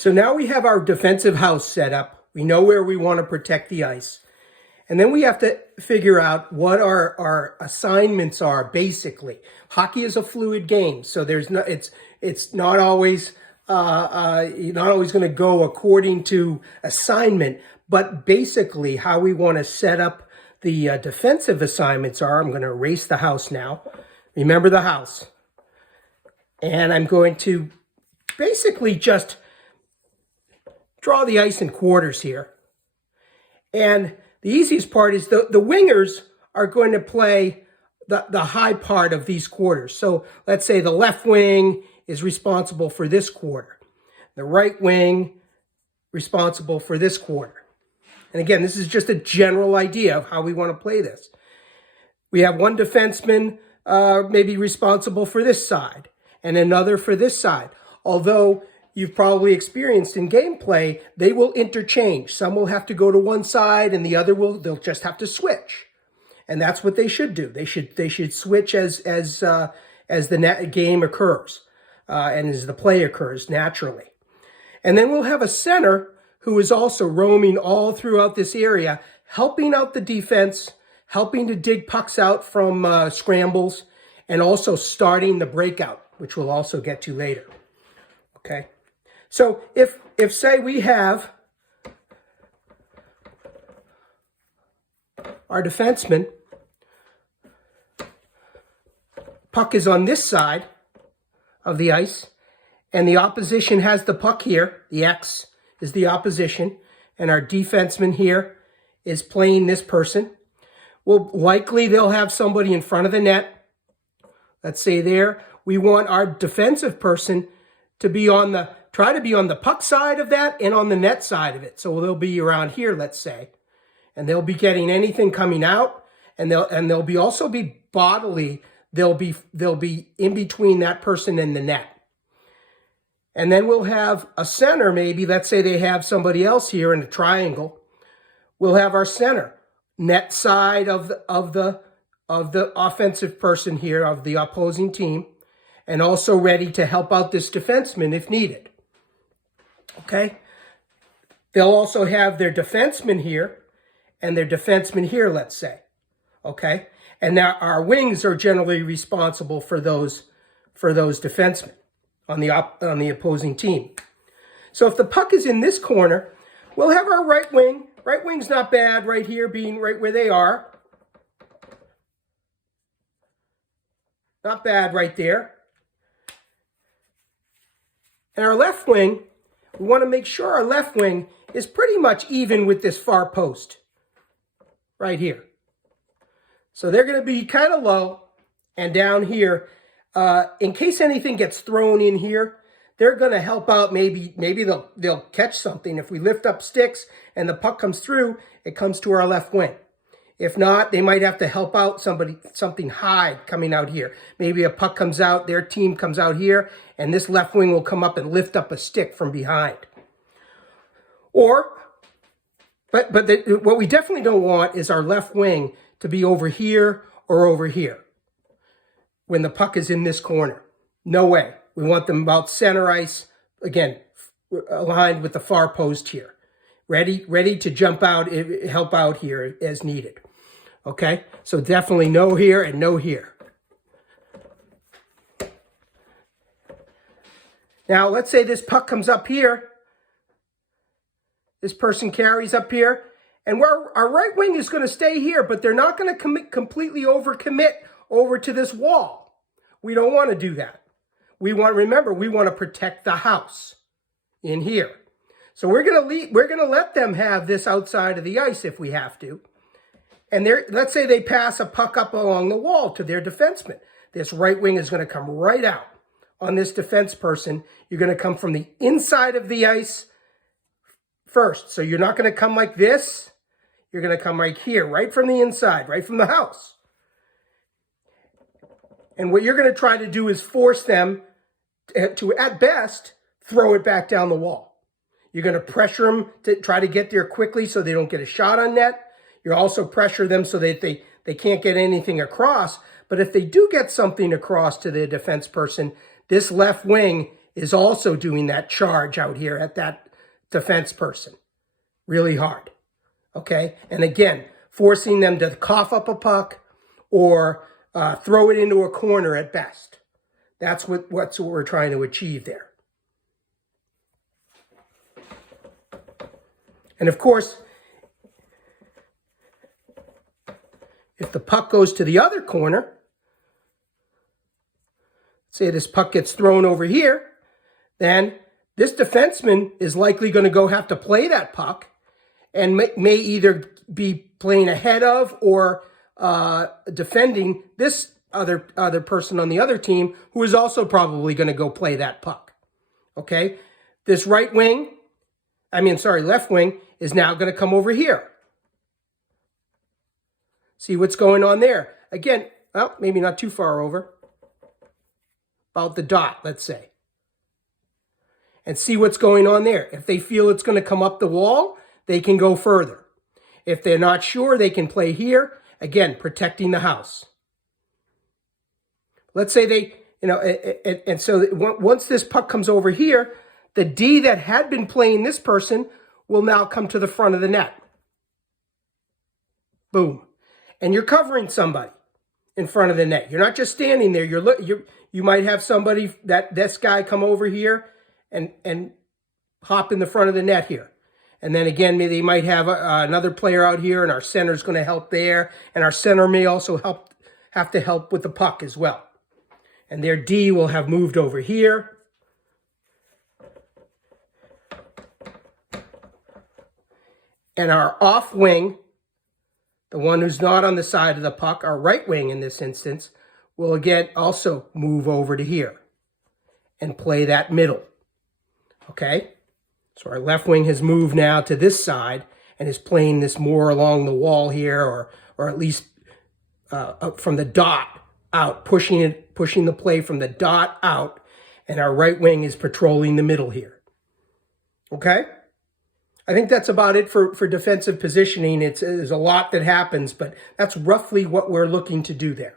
So now we have our defensive house set up. We know where we want to protect the ice. And then we have to figure out what our assignments are, basically. Hockey is a fluid game, so it's not always you're not always going to go according to assignment, but basically how we want to set up the defensive assignments are. I'm going to erase the house now. Remember the house. And I'm going to basically just draw the ice in quarters here. And the easiest part is the wingers are going to play the high part of these quarters. So let's say the left wing is responsible for this quarter. The right wing responsible for this quarter. And again, this is just a general idea of how we want to play this. We have one defenseman maybe responsible for this side and another for this side. Although you've probably experienced in gameplay, they will interchange. Some will have to go to one side and the other they'll just have to switch. And that's what they should do. They should switch as the game occurs and as the play occurs naturally. And then we'll have a center who is also roaming all throughout this area, helping out the defense, helping to dig pucks out from scrambles, and also starting the breakout, which we'll also get to later. Okay, so if say we have our defenseman, puck is on this side of the ice, and the opposition has the puck here, the X is the opposition, and our defenseman here is playing this person. Well, likely they'll have somebody in front of the net. Let's say there. We want our defensive person to be try to be on the puck side of that and on the net side of it. So they'll be around here, let's say. And they'll be getting anything coming out, and they'll be also be bodily, they'll be in between that person and the net. And then we'll have a center, maybe, let's say they have somebody else here in a triangle. We'll have our center, net side of the offensive person here, of the opposing team, and also ready to help out this defenseman if needed. Okay? They'll also have their defenseman here and their defenseman here, let's say. Okay? And now our wings are generally responsible for those defensemen on the opposing team. So if the puck is in this corner, we'll have our right wing. Right wing's not bad right here, being right where they are. Not bad right there. And our left wing, we want to make sure our left wing is pretty much even with this far post right here. So they're going to be kind of low, and down here, in case anything gets thrown in here, they're going to help out. Maybe they'll catch something. If we lift up sticks and the puck comes through, it comes to our left wing. If not, they might have to help out something high coming out here. Maybe a puck comes out, their team comes out here, and this left wing will come up and lift up a stick from behind. What we definitely don't want is our left wing to be over here or over here when the puck is in this corner. No way. We want them about center ice, again, aligned with the far post here. Ready to jump out, help out here as needed. Okay? So definitely no here and no here. Now, let's say this puck comes up here. This person carries up here. And our right wing is going to stay here, but they're not going to completely overcommit over to this wall. We don't want to do that. Remember, we want to protect the house in here. So we're going to let them have this outside of the ice if we have to. And let's say they pass a puck up along the wall to their defenseman. This right wing is going to come right out on this defense person. You're going to come from the inside of the ice first. So you're not going to come like this. You're going to come right here, right from the inside, right from the house. And what you're going to try to do is force them to, at best, throw it back down the wall. You're going to pressure them to try to get there quickly so they don't get a shot on net. You also pressure them so that they can't get anything across. But if they do get something across to the defense person, this left wing is also doing that charge out here at that defense person really hard, okay? And again, forcing them to cough up a puck or throw it into a corner at best. That's what we're trying to achieve there. And of course, if the puck goes to the other corner, say this puck gets thrown over here, then this defenseman is likely going to go have to play that puck and may either be playing ahead of or defending this other person on the other team who is also probably going to go play that puck. Okay? This left wing is now going to come over here. See what's going on there. Again, well, maybe not too far over. About the dot, let's say. And see what's going on there. If they feel it's going to come up the wall, they can go further. If they're not sure, they can play here. Again, protecting the house. Let's say they, and so once this puck comes over here, the D that had been playing this person will now come to the front of the net. Boom. And you're covering somebody in front of the net. You're not just standing there. You might have somebody, this guy come over here and hop in the front of the net here. And then again, they might have another player out here, and our center's going to help there. And our center may also have to help with the puck as well. And their D will have moved over here. And our off wing, the one who's not on the side of the puck, our right wing in this instance, will again also move over to here and play that middle. Okay? So our left wing has moved now to this side and is playing this more along the wall here, or at least from the dot out, pushing the play from the dot out, and our right wing is patrolling the middle here. Okay? I think that's about it for defensive positioning. There's a lot that happens, but that's roughly what we're looking to do there.